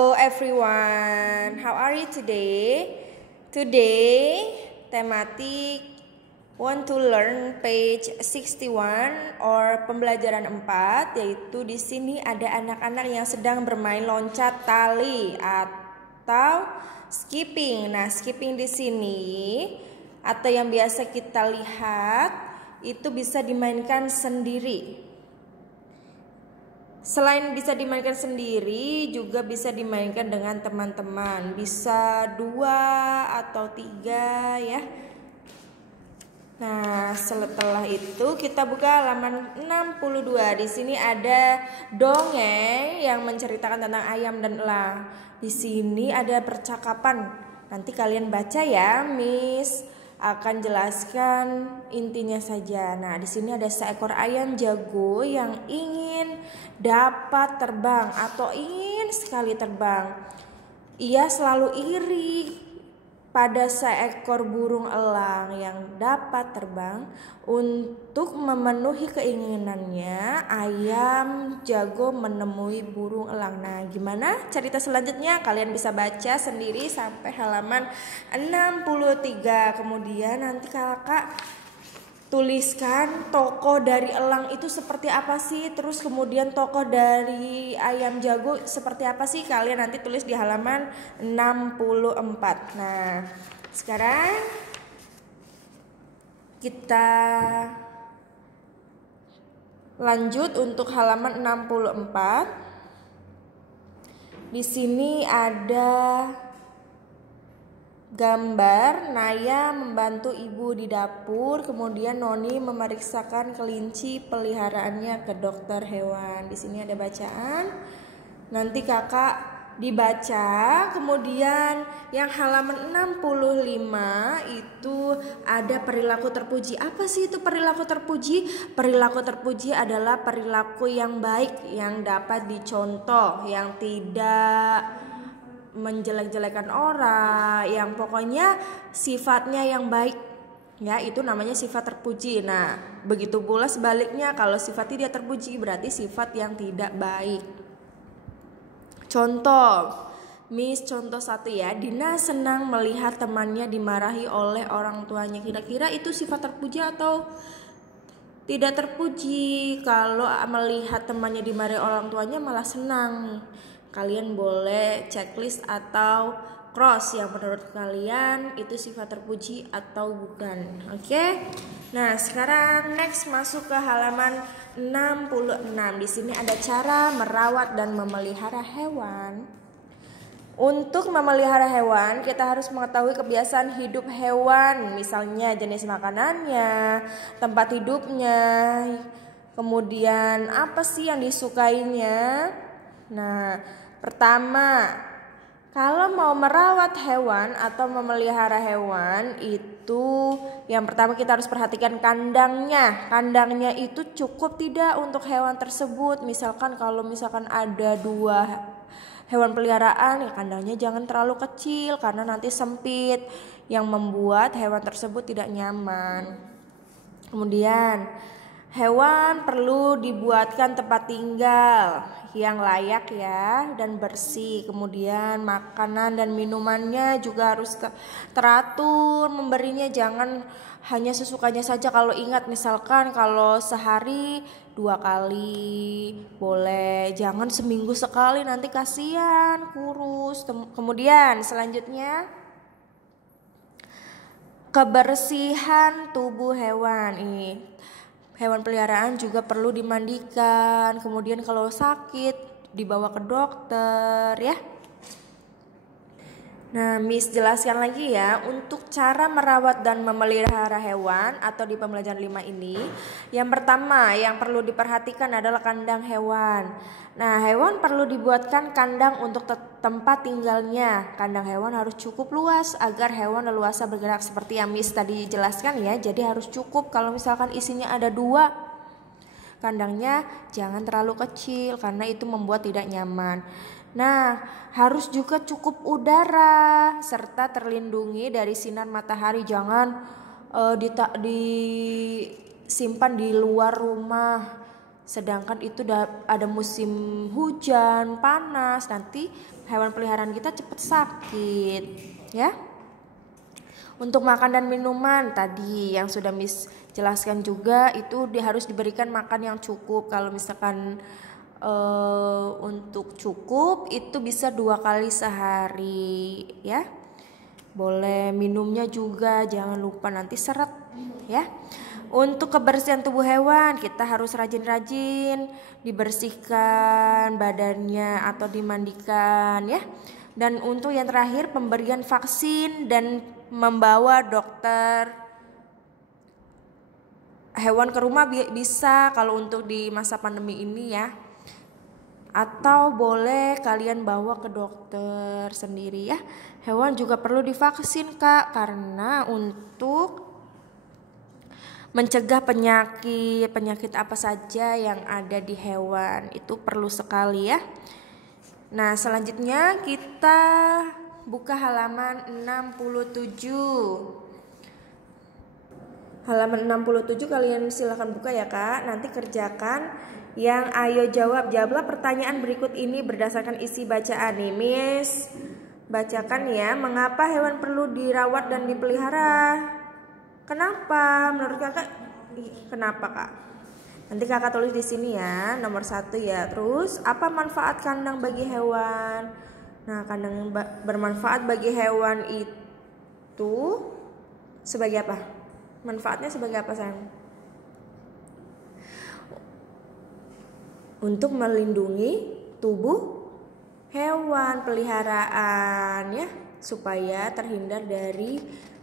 Hello everyone, how are you today? Today, tematik want to learn page 61 or pembelajaran 4, yaitu di sini ada anak-anak yang sedang bermain loncat tali atau skipping. Nah, skipping di sini atau yang biasa kita lihat itu bisa dimainkan sendiri. Selain bisa dimainkan sendiri, juga bisa dimainkan dengan teman-teman. Bisa 2 atau 3 ya. Nah, setelah itu kita buka halaman 62. Di sini ada dongeng yang menceritakan tentang ayam dan elang. Di sini ada percakapan. Nanti kalian baca ya, Miss akan jelaskan intinya saja. Nah, di sini ada seekor ayam jago yang ingin dapat terbang atau ingin sekali terbang. Ia selalu iri pada seekor burung elang yang dapat terbang. Untuk memenuhi keinginannya, ayam jago menemui burung elang. Nah, gimana cerita selanjutnya? Kalian bisa baca sendiri sampai halaman 63. Kemudian nanti kakak tuliskan tokoh dari elang itu seperti apa sih, terus kemudian tokoh dari ayam jago seperti apa sih, kalian nanti tulis di halaman 64. Nah, sekarang kita lanjut untuk halaman 64. Di sini ada gambar Naya membantu ibu di dapur, kemudian Noni memeriksakan kelinci peliharaannya ke dokter hewan. Di sini ada bacaan. Nanti kakak dibaca. Kemudian yang halaman 65 itu ada perilaku terpuji. Apa sih itu perilaku terpuji? Perilaku terpuji adalah perilaku yang baik yang dapat dicontoh, yang tidak menjelek-jelekan orang, yang pokoknya sifatnya yang baik ya, itu namanya sifat terpuji. Nah, begitu pula sebaliknya, kalau sifat tidak terpuji berarti sifat yang tidak baik. Contoh, Miss contoh 1 ya. Dina senang melihat temannya dimarahi oleh orang tuanya. Kira-kira itu sifat terpuji atau tidak terpuji? Kalau melihat temannya dimarahi orang tuanya malah senang. Kalian boleh checklist atau cross yang menurut kalian itu sifat terpuji atau bukan. Oke? Nah, sekarang next masuk ke halaman 66. Di sini ada cara merawat dan memelihara hewan. Untuk memelihara hewan, kita harus mengetahui kebiasaan hidup hewan, misalnya jenis makanannya, tempat hidupnya, kemudian apa sih yang disukainya. Nah, pertama, kalau mau merawat hewan atau memelihara hewan itu yang pertama kita harus perhatikan kandangnya. Kandangnya itu cukup tidak untuk hewan tersebut. Misalkan kalau ada 2 hewan peliharaan, ya kandangnya jangan terlalu kecil karena nanti sempit yang membuat hewan tersebut tidak nyaman. Kemudian hewan perlu dibuatkan tempat tinggal yang layak ya dan bersih. Kemudian makanan dan minumannya juga harus teratur, memberinya jangan hanya sesukanya saja. Kalau ingat misalkan kalau sehari 2 kali boleh, jangan seminggu sekali, nanti kasihan kurus. Kemudian selanjutnya kebersihan tubuh hewan. Ini hewan peliharaan juga perlu dimandikan, kemudian kalau sakit dibawa ke dokter ya. Nah, Miss jelaskan lagi ya untuk cara merawat dan memelihara hewan atau di pembelajaran 5 ini. Yang pertama yang perlu diperhatikan adalah kandang hewan. Nah, hewan perlu dibuatkan kandang untuk tempat tinggalnya. Kandang hewan harus cukup luas agar hewan leluasa bergerak seperti yang Miss tadi jelaskan ya. Jadi harus cukup, kalau misalkan isinya ada 2, kandangnya jangan terlalu kecil karena itu membuat tidak nyaman. Nah, harus juga cukup udara serta terlindungi dari sinar matahari. Jangan disimpan di luar rumah Sedangkan itu ada musim hujan, panas, nanti hewan peliharaan kita cepat sakit, ya. Untuk makan dan minuman tadi yang sudah Miss jelaskan juga, itu harus diberikan makan yang cukup. Kalau misalkan untuk cukup itu bisa 2 kali sehari, ya. Boleh minumnya juga, jangan lupa nanti seret, ya. Untuk kebersihan tubuh hewan kita harus rajin-rajin dibersihkan badannya atau dimandikan, ya. Dan untuk yang terakhir pemberian vaksin dan membawa dokter hewan ke rumah bisa kalau untuk di masa pandemi ini, ya. Atau boleh kalian bawa ke dokter sendiri, ya. Hewan juga perlu divaksin, Kak, karena untuk mencegah penyakit apa saja yang ada di hewan, itu perlu sekali, ya. Nah, selanjutnya kita buka halaman 67. Halaman 67 kalian silakan buka ya, Kak. Nanti kerjakan yang ayo jawablah pertanyaan berikut ini berdasarkan isi bacaan nih, Miss. Bacakan ya, mengapa hewan perlu dirawat dan dipelihara? Kenapa? Menurut Kakak kenapa, Kak? Nanti Kakak tulis di sini ya, nomor 1 ya. Terus, apa manfaat kandang bagi hewan? Nah, kandang yang bermanfaat bagi hewan itu sebagai apa? Manfaatnya sebagai apa, sayang? Untuk melindungi tubuh hewan peliharaan, ya, supaya terhindar dari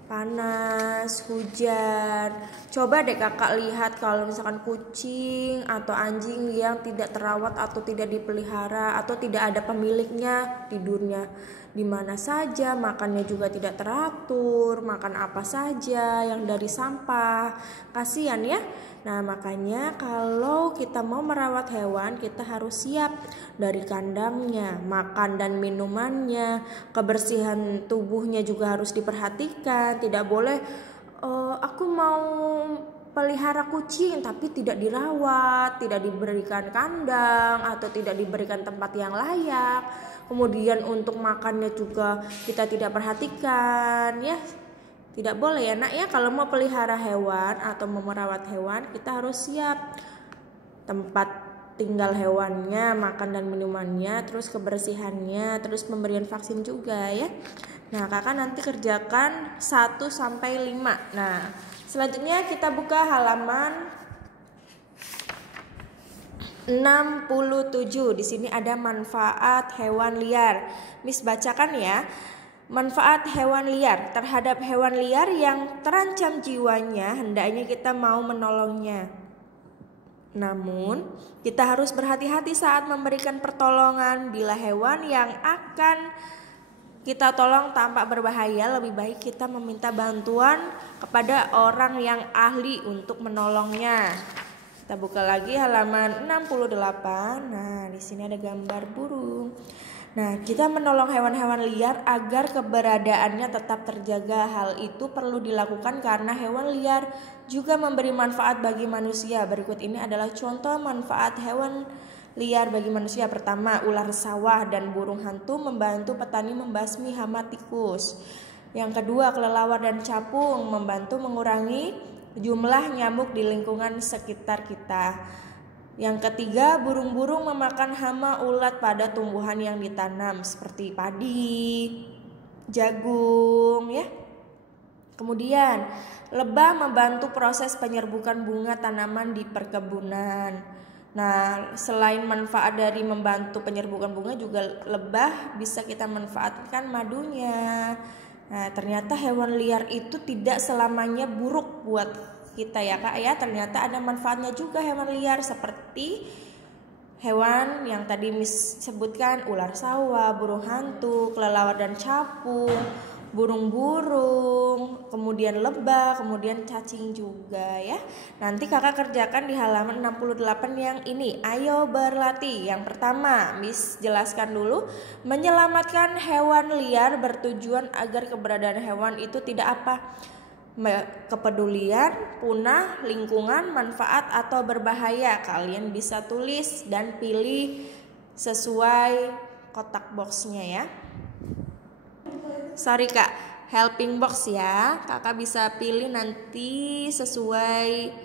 panas, hujan. Coba deh Kakak lihat kalau misalkan kucing atau anjing yang tidak terawat atau tidak dipelihara atau tidak ada pemiliknya, tidurnya di mana saja, makannya juga tidak teratur, makan apa saja yang dari sampah. Kasihan, ya. Nah, makanya kalau kita mau merawat hewan, kita harus siap dari kandangnya, makan dan minumannya, kebersihan tubuhnya juga harus diperhatikan. Tidak boleh aku mau pelihara kucing tapi tidak dirawat, tidak diberikan kandang atau tidak diberikan tempat yang layak. Kemudian untuk makannya juga kita tidak perhatikan, ya. Tidak boleh ya, Nak, ya. Kalau mau pelihara hewan atau mau merawat hewan, kita harus siap tempat tinggal hewannya, makan dan minumannya, terus kebersihannya, terus pemberian vaksin juga, ya. Nah, Kakak nanti kerjakan 1 sampai 5. Nah, selanjutnya kita buka halaman 67. Di sini ada manfaat hewan liar. Miss bacakan ya. Manfaat hewan liar. Terhadap hewan liar yang terancam jiwanya, hendaknya kita mau menolongnya. Namun, kita harus berhati-hati saat memberikan pertolongan. Bila hewan yang akan kita tolong tampak berbahaya, lebih baik kita meminta bantuan kepada orang yang ahli untuk menolongnya. Kita buka lagi halaman 68. Nah, di sini ada gambar burung. Nah, kita menolong hewan-hewan liar agar keberadaannya tetap terjaga. Hal itu perlu dilakukan karena hewan liar juga memberi manfaat bagi manusia. Berikut ini adalah contoh manfaat hewan liar bagi manusia. Pertama, ular sawah dan burung hantu membantu petani membasmi hama tikus. Yang kedua, kelelawar dan capung membantu mengurangi jumlah nyamuk di lingkungan sekitar kita. Yang ketiga, burung-burung memakan hama ulat pada tumbuhan yang ditanam seperti padi, jagung, ya. Kemudian, lebah membantu proses penyerbukan bunga tanaman di perkebunan. Nah, selain manfaat dari membantu penyerbukan bunga, juga lebah bisa kita manfaatkan madunya. Nah, ternyata hewan liar itu tidak selamanya buruk buat kita ya, Kak, ya. Ternyata ada manfaatnya juga hewan liar, seperti hewan yang tadi Miss sebutkan, ular sawah, burung hantu, kelelawar dan capung, burung-burung, kemudian lebah, kemudian cacing juga, ya. Nanti Kakak kerjakan di halaman 68 yang ini. Ayo berlatih. Yang pertama, Miss jelaskan dulu. Menyelamatkan hewan liar bertujuan agar keberadaan hewan itu tidak apa? kepedulian, punah, lingkungan, manfaat, atau berbahaya. Kalian bisa tulis dan pilih sesuai kotak boxnya ya. Sorry kak, helping box ya. Kakak bisa pilih nanti sesuai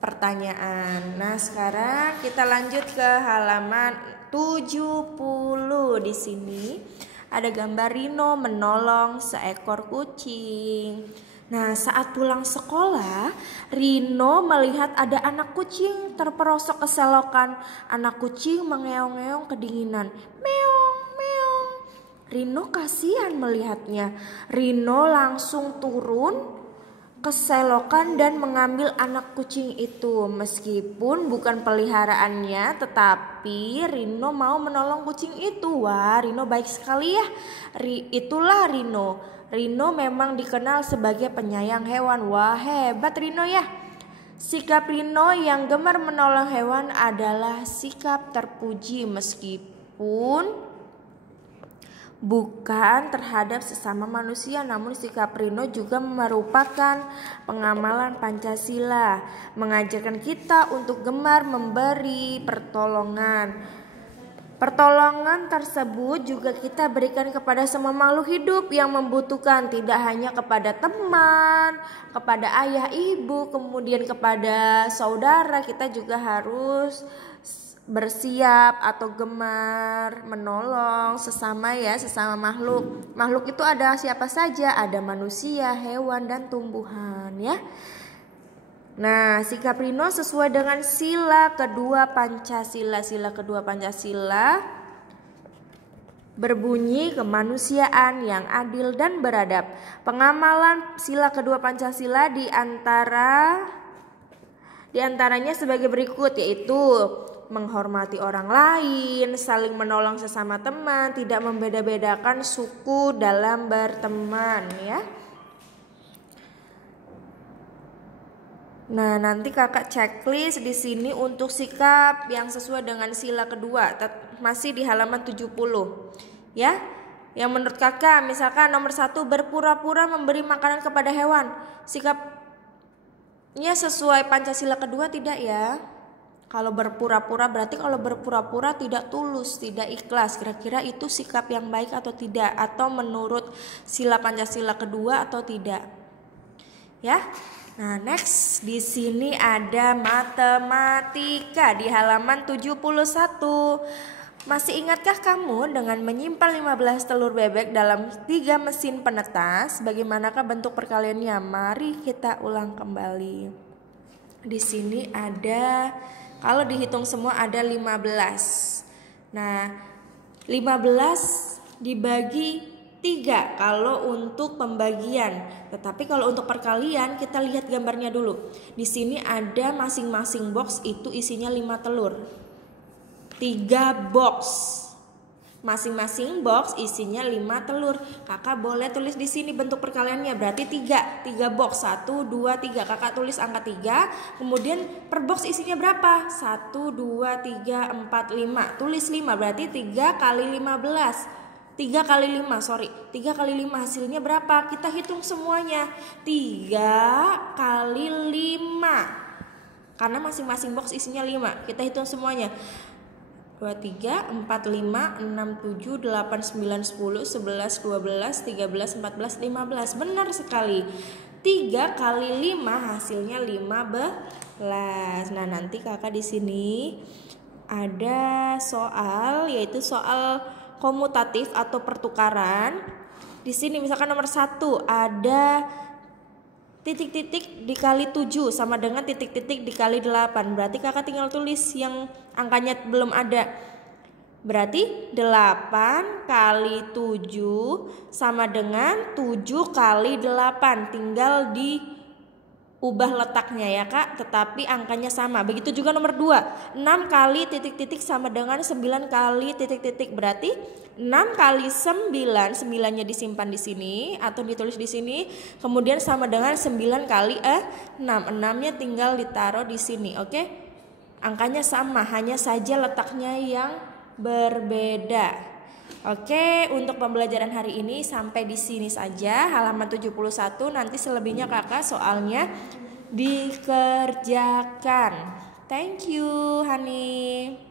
pertanyaan. Nah sekarang kita lanjut ke halaman 70. Di sini ada gambar Rino menolong seekor kucing. Nah saat pulang sekolah, Rino melihat ada anak kucing terperosok ke selokan. Anak kucing mengeong-ngeong kedinginan. Meong, meong. Rino kasihan melihatnya. Rino langsung turun ke selokan dan mengambil anak kucing itu. Meskipun bukan peliharaannya, tetapi Rino mau menolong kucing itu. Wah, Rino baik sekali ya. Itulah Rino. Rino memang dikenal sebagai penyayang hewan. Wah, hebat Rino ya. Sikap Rino yang gemar menolong hewan adalah sikap terpuji meskipun bukan terhadap sesama manusia, namun sikap Rino juga merupakan pengamalan Pancasila, mengajarkan kita untuk gemar memberi pertolongan. Pertolongan tersebut juga kita berikan kepada semua makhluk hidup yang membutuhkan, tidak hanya kepada teman, kepada ayah ibu, kemudian kepada saudara. Kita juga harus bersiap atau gemar menolong sesama ya, sesama makhluk. Makhluk itu ada siapa saja, ada manusia, hewan, dan tumbuhan ya. Nah, sikap Rino sesuai dengan sila kedua Pancasila. Sila kedua Pancasila berbunyi kemanusiaan yang adil dan beradab. Pengamalan sila kedua Pancasila diantaranya sebagai berikut, yaitu menghormati orang lain, saling menolong sesama teman, tidak membeda-bedakan suku dalam berteman ya. Nah, nanti kakak checklist di sini untuk sikap yang sesuai dengan sila kedua, masih di halaman 70 ya. Yang menurut kakak, misalkan nomor 1, berpura-pura memberi makanan kepada hewan. Sikapnya sesuai Pancasila kedua tidak ya? Kalau berpura-pura berarti kalau berpura-pura tidak tulus, tidak ikhlas. Kira-kira itu sikap yang baik atau tidak? Atau menurut sila Pancasila kedua atau tidak? Ya. Nah, next di sini ada matematika di halaman 71. Masih ingatkah kamu dengan menyimpan 15 telur bebek dalam 3 mesin penetas? Bagaimanakah bentuk perkaliannya? Mari kita ulang kembali. Di sini ada, kalau dihitung semua ada 15. Nah, 15 dibagi 3 kalau untuk pembagian. Tetapi kalau untuk perkalian kita lihat gambarnya dulu. Di sini ada masing-masing box itu isinya 5 telur. 3 box. Masing-masing box isinya 5 telur. Kakak boleh tulis di sini bentuk perkaliannya, berarti 3 box, 1, 2, 3. Kakak tulis angka 3. Kemudian per box isinya berapa? 1, 2, 3, 4, 5. Tulis 5, berarti 3 kali 15. 3 kali 5 hasilnya berapa? Kita hitung semuanya. 3 kali 5. Karena masing-masing box isinya 5. Kita hitung semuanya. 2, 3, 4, 5, 6, 7, 8, 9, 10, 11, 12, 13, 14, 15. Benar sekali. 3 kali 5 hasilnya 15. Nah, nanti kakak di sini ada soal, yaitu soal komutatif atau pertukaran. Di sini misalkan nomor 1 ada titik-titik dikali 7 sama dengan titik-titik dikali 8. Berarti kakak tinggal tulis yang angkanya belum ada. Berarti 8 kali 7 sama dengan 7 kali 8. Tinggal diubah letaknya ya kak, tetapi angkanya sama. Begitu juga nomor 2, 6 kali titik-titik sama dengan 9 kali titik-titik. Berarti 6 kali 9, 9-nya disimpan di sini atau ditulis di sini, kemudian sama dengan 9 kali 6. 6-nya tinggal ditaruh di sini, oke? Angkanya sama, hanya saja letaknya yang berbeda. Oke, untuk pembelajaran hari ini sampai di sini saja, halaman 71. Nanti selebihnya Kakak soalnya dikerjakan. Thank you, Hani.